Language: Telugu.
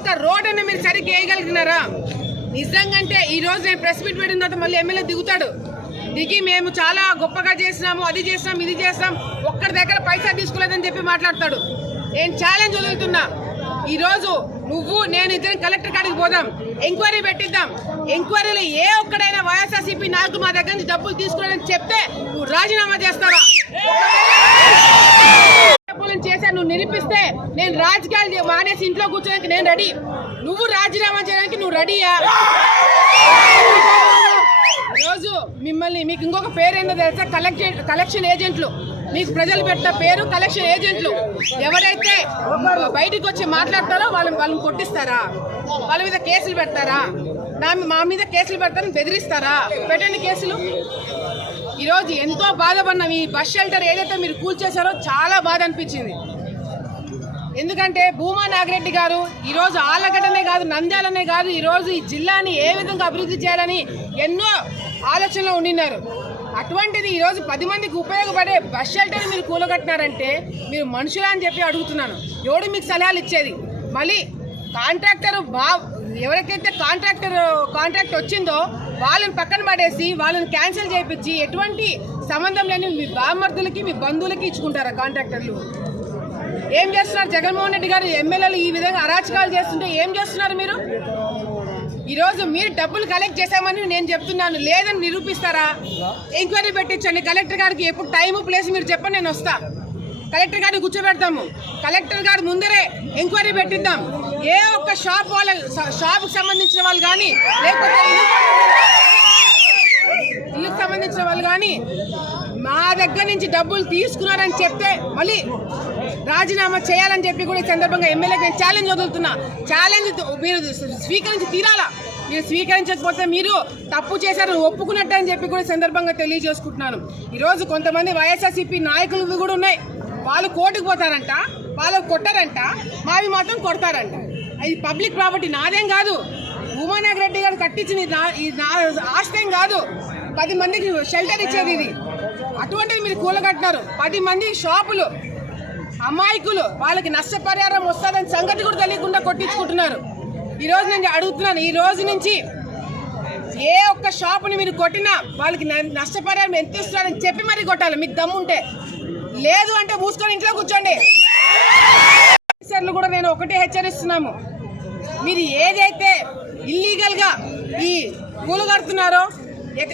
ఒక్క రోడ్ మీరు సరిగ్గా వేయగలిగినారా? నిజంగంటే ఈ రోజు నేను ప్రెస్ మీట్ పెట్టిన తర్వాత మళ్ళీ ఎమ్మెల్యే దిగుతాడు. దిగి మేము చాలా గొప్పగా చేసినాము అది చేసినాం ఇది చేస్తాం ఒక్కడి దగ్గర పైసా తీసుకోలేదని చెప్పి మాట్లాడతాడు. నేను ఛాలెంజ్ వదులుతున్నా. ఈరోజు నువ్వు నేను ఇద్దరం కలెక్టర్ కాడికి పోదాం ఎంక్వైరీ పెట్టిద్దాం. ఎంక్వైరీలో ఏ ఒక్కడైనా వైఎస్ఆర్సీపీ నాయకులు మా దగ్గర నుంచి డబ్బులు తీసుకోవాలని చెప్తే నువ్వు రాజీనామా చేస్తావా? డబ్బులను నువ్వు నిరూపిస్తే నేను రాజకీయాలు మానేసి ఇంట్లో కూర్చోడానికి నేను రెడీ. నువ్వు రాజీనామా చేయడానికి నువ్వు రెడీయా? రోజు మిమ్మల్ని మీకు ఇంకొక పేరు ఏందో తెలుసా? కలెక్షన్ కలెక్షన్ ఏజెంట్లు. మీకు ప్రజలు పెట్టిన పేరు కలెక్షన్ ఏజెంట్లు. ఎవరైతే బయటికి వచ్చి మాట్లాడతారో వాళ్ళని వాళ్ళని కొట్టిస్తారా? వాళ్ళ మీద కేసులు పెడతారా? నా మా మీద కేసులు పెడతారని బెదిరిస్తారా? పెట్టండి కేసులు. ఈరోజు ఎంతో బాధపడినాం ఈ బస్ షెల్టర్ ఏదైతే మీరు కూల్చేశారో చాలా బాధ అనిపించింది. ఎందుకంటే భూమా నాగిరెడ్డి గారు ఈరోజు ఆలగడ్డనే కాదు నంద్యాలనే కాదు ఈరోజు ఈ జిల్లాని ఏ విధంగా అభివృద్ధి చేయాలని ఎన్నో ఆలోచనలు ఉండినారు. అటువంటిది ఈరోజు పది మందికి ఉపయోగపడే బస్ షెల్టర్ మీరు కూలగట్టినారంటే మీరు మనుషులా అని చెప్పి అడుగుతున్నాను. ఎవడు మీకు సలహాలు ఇచ్చేది? మళ్ళీ కాంట్రాక్టర్ బా ఎవరికైతే కాంట్రాక్టర్ కాంట్రాక్ట్ వచ్చిందో వాళ్ళని పక్కన పడేసి వాళ్ళని క్యాన్సిల్ చేయించి ఎటువంటి సంబంధం లేని మీ బామర్థులకి మీ బంధువులకి ఇచ్చుకుంటారా కాంట్రాక్టర్లు? ఏం చేస్తున్నారు? జగన్మోహన్ రెడ్డి గారు ఎమ్మెల్యేలు ఈ విధంగా అరాచకాలు చేస్తుంటే ఏం చేస్తున్నారు మీరు? ఈరోజు మీరు డబ్బులు కలెక్ట్ చేశామని నేను చెప్తున్నాను. లేదని నిరూపిస్తారా? ఎంక్వైరీ పెట్టించండి. కలెక్టర్ గారికి ఎప్పుడు టైం ప్లేస్ మీరు చెప్పండి నేను వస్తా. కలెక్టర్ గారిని కూర్చోబెడతాము. కలెక్టర్ గారి ముందరే ఎంక్వైరీ పెట్టిద్దాం. ఏ ఒక్క షాప్ వాళ్ళ షాప్కి సంబంధించిన వాళ్ళు కానీ లేకపోతే ఇల్లుకు సంబంధించిన వాళ్ళు కానీ మా దగ్గర నుంచి డబ్బులు తీసుకున్నారని చెప్తే మళ్ళీ రాజీనామా చేయాలని చెప్పి కూడా ఈ సందర్భంగా ఎమ్మెల్యేకి నేను ఛాలెంజ్ వదులుతున్నా. ఛాలెంజ్ మీరు స్వీకరించి తీరాలా? మీరు స్వీకరించకపోతే మీరు తప్పు చేశారు ఒప్పుకున్నట్టు అని చెప్పి కూడా సందర్భంగా తెలియజేసుకుంటున్నాను. ఈరోజు కొంతమంది వైఎస్ఆర్సీపీ నాయకులు కూడా ఉన్నాయి. వాళ్ళు కోర్టుకు పోతారంట వాళ్ళు కొట్టారంట మావి మాత్రం కొడతారంట. అది పబ్లిక్ ప్రాపర్టీ నాదేం కాదు. ఉమానాగ్ రెడ్డి గారు కట్టించింది నా- ఇది నా కాదు. పది మందికి షెల్టర్ ఇచ్చేది ఇది. అటువంటిది మీరు కూలగట్టినారు. పది మంది షాపులు అమాయకులు వాళ్ళకి నష్టపరిహారం వస్తుందని సంగతి కూడా తెలియకుండా కొట్టించుకుంటున్నారు. ఈరోజు నేను అడుగుతున్నాను ఈ రోజు నుంచి ఏ ఒక్క షాపుని మీరు కొట్టినా వాళ్ళకి నష్టపరిహారం ఎంత ఇస్తున్నారని చెప్పి మరీ కొట్టాలి. మీకు దమ్ముంటే లేదు అంటే మూసుకొని ఇంట్లో కూర్చోండి. ఆఫీసర్లు కూడా నేను ఒకటే హెచ్చరిస్తున్నాము. మీరు ఏదైతే ఇల్లీగల్గా ఈ కూలు కడుతున్నారో